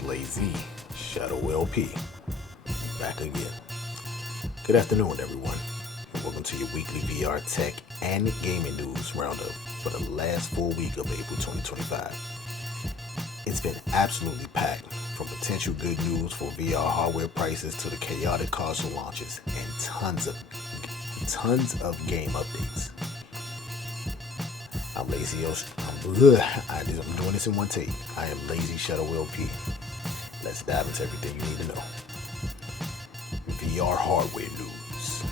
host, Lazy Shadow LP, back again. Good afternoon, everyone, and welcome to your weekly VR tech and gaming news roundup for the last full week of April 2025. It's been absolutely packed, from potential good news for VR hardware prices to the chaotic console launches and tons of game updates. I'm doing this in one take. I am Lazy Shadow LP. Let's dive into everything you need to know. VR hardware news.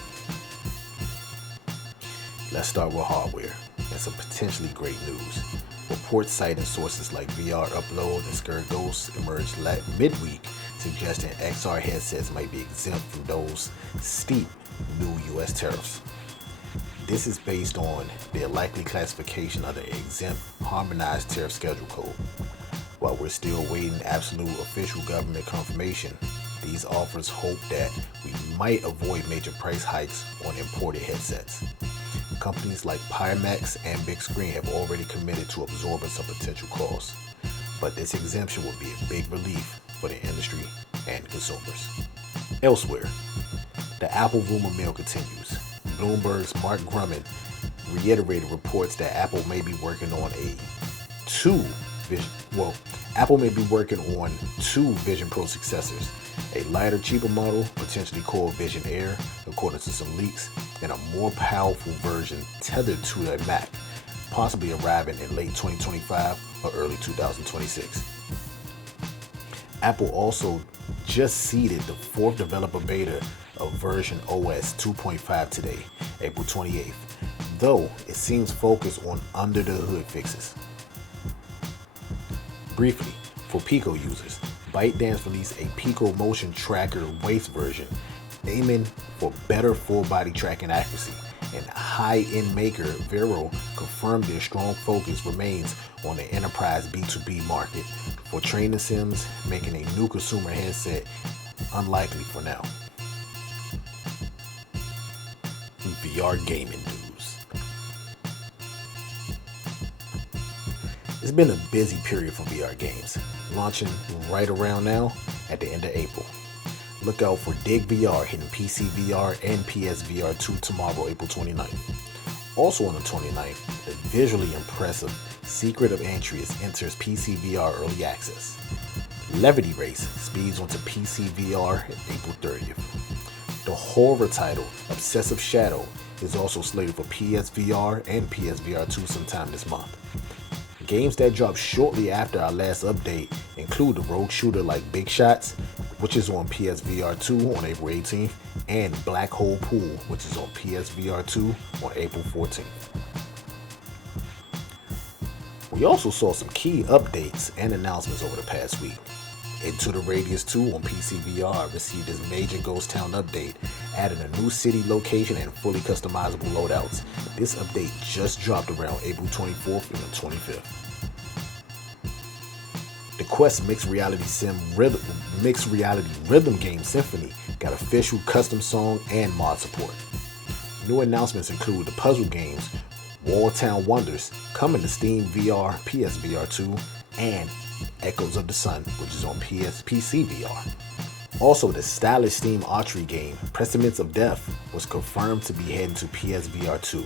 Let's start with hardware and some potentially great news. Reports citing sources like VR Upload and Skirt Ghost emerged midweek, suggesting XR headsets might be exempt from those steep new US tariffs. This is based on their likely classification of the exempt harmonized tariff schedule code. While we're still waiting absolute official government confirmation, these offers hope that we might avoid major price hikes on imported headsets. Companies like Pimax and Big Screen have already committed to absorbing some potential costs, but this exemption would be a big relief for the industry and consumers. Elsewhere, the Apple rumor mill continues. Bloomberg's Mark Gurman reiterated reports that Apple may be working on two Vision Pro successors, a lighter, cheaper model, potentially called Vision Air, according to some leaks, and a more powerful version tethered to a Mac, possibly arriving in late 2025 or early 2026. Apple also just seeded the fourth developer beta of version OS 2.5 today, April 28th, though it seems focused on under-the-hood fixes. Briefly, for Pico users, ByteDance released a Pico Motion Tracker Waist version, aiming for better full-body tracking accuracy, and high-end maker Varjo confirmed their strong focus remains on the enterprise B2B market for training sims, making a new consumer headset unlikely for now. VR gaming news. It's been a busy period for VR games, launching right around now at the end of April. Look out for Dig VR hitting PC VR and PSVR 2 tomorrow, April 29th. Also on the 29th, the visually impressive Secret of Antares enters PC VR early access. Levity Race speeds onto PC VR April 30th. The horror title Obsessive Shadow is also slated for PSVR and PSVR 2 sometime this month. Games that drop shortly after our last update include the rogue shooter like Big Shots, which is on PSVR 2 on April 18th, and Black Hole Pool, which is on PSVR 2 on April 14th. We also saw some key updates and announcements over the past week. Into the Radius 2 on PCVR received its major Ghost Town update, adding a new city location and fully customizable loadouts. This update just dropped around April 24th and the 25th. The Quest mixed reality rhythm game Symphony got official custom song and mod support. New announcements include the puzzle games Wall Town Wonders coming to Steam VR, PSVR 2, and Echoes of the Sun, which is on PC VR. Also, the stylish Steam archery game Prescience of Death was confirmed to be heading to PSVR 2.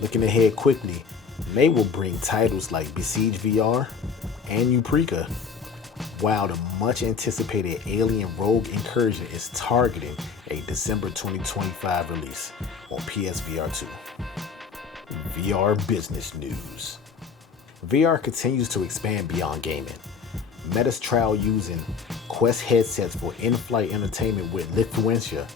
Looking ahead quickly, May will bring titles like Besiege VR and Eureka, while the much anticipated Alien Rogue Incursion is targeting a December 2025 release on PSVR 2. VR business news. VR continues to expand beyond gaming. Meta's trial using Quest headsets for in-flight entertainment with Lithuania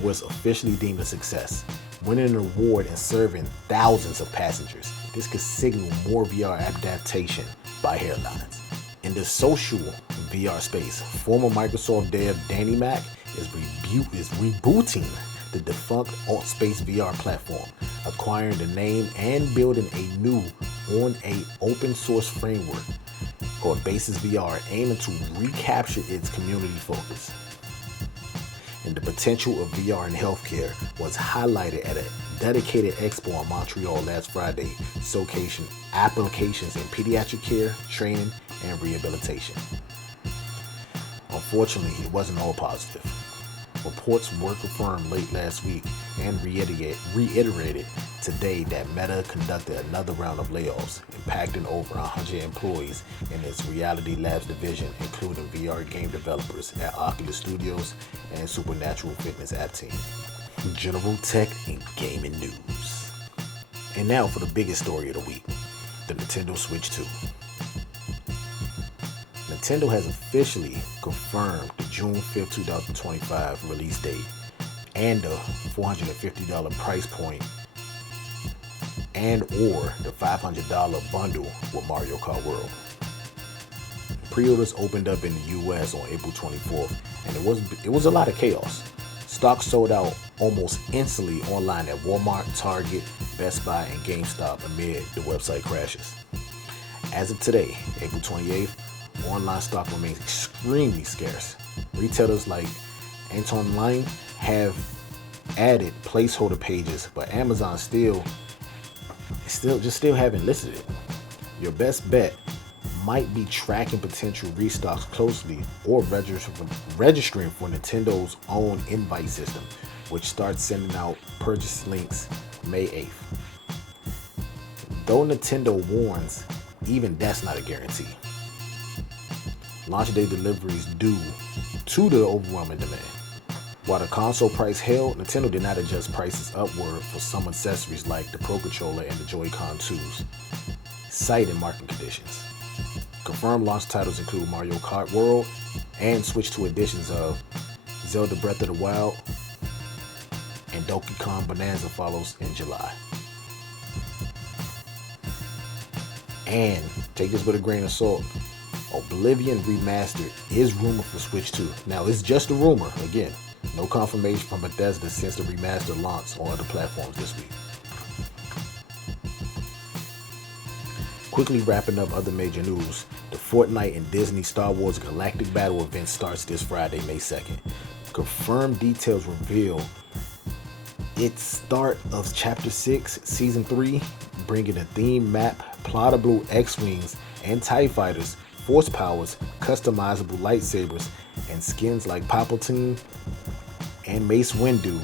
was officially deemed a success, winning an award and serving thousands of passengers. This could signal more VR adaptation by airlines. In the social VR space, former Microsoft dev Danny Mac is rebooting the defunct AltspaceVR platform, acquiring the name and building a new on an open source framework called Basis VR, aiming to recapture its community focus. And the potential of VR in healthcare was highlighted at a dedicated expo in Montreal last Friday, showcasing applications in pediatric care, training, and rehabilitation. Unfortunately, it wasn't all positive. Reports were confirmed late last week and reiterated today that Meta conducted another round of layoffs, impacting over 100 employees in its Reality Labs division, including VR game developers at Oculus Studios and Supernatural Fitness app team. General tech and gaming news. And now for the biggest story of the week, the Nintendo Switch 2. Nintendo has officially confirmed the June 5th, 2025 release date and the $450 price point and or the $500 bundle with Mario Kart World. Pre-orders opened up in the US on April 24th, and it was a lot of chaos. Stock sold out almost instantly online at Walmart, Target, Best Buy, and GameStop amid the website crashes. As of today, April 28th, online stock remains extremely scarce. Retailers like Antares have added placeholder pages, but Amazon still haven't listed it. Your best bet might be tracking potential restocks closely or registering for Nintendo's own invite system, which starts sending out purchase links May 8th. Though Nintendo warns, even that's not a guarantee. Launch day deliveries due to the overwhelming demand. While the console price held, Nintendo did not adjust prices upward for some accessories like the Pro Controller and the Joy-Con 2s, citing market conditions. Confirmed launch titles include Mario Kart World and Switch 2 editions of Zelda Breath of the Wild, and Donkey Kong Bonanza follows in July. And take this with a grain of salt, Oblivion Remastered is rumored for Switch 2. Now, it's just a rumor. Again, no confirmation from Bethesda since the remaster launched on other platforms this week. Quickly wrapping up other major news, the Fortnite and Disney Star Wars Galactic Battle event starts this Friday, May 2nd. Confirmed details reveal its start of Chapter 6, Season 3, bringing a theme map, plottable X-Wings and TIE Fighters, force powers, customizable lightsabers, and skins like Palpatine and Mace Windu,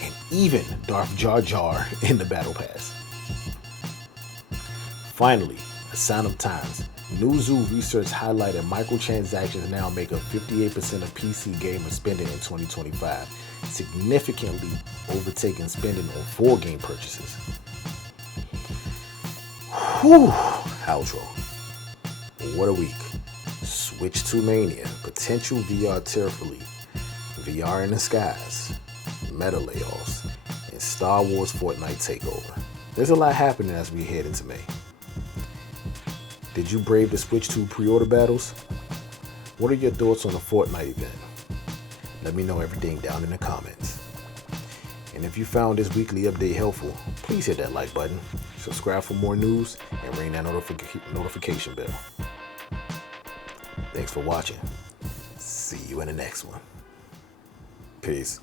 and even Darth Jar Jar in the Battle Pass. Finally, a sign of times. Newzoo research highlighted microtransactions now make up 58% of PC gamer spending in 2025, significantly overtaking spending on full game purchases. Whew, outro. What a week. Switch 2 Mania, potential VR tariff relief, VR in the skies, meta layoffs, and Star Wars Fortnite takeover. There's a lot happening as we head into May. Did you brave the Switch 2 pre-order battles? What are your thoughts on the Fortnite event? Let me know everything down in the comments. And if you found this weekly update helpful, please hit that like button, subscribe for more news, and ring that notification bell. Thanks for watching. See you in the next one. Peace.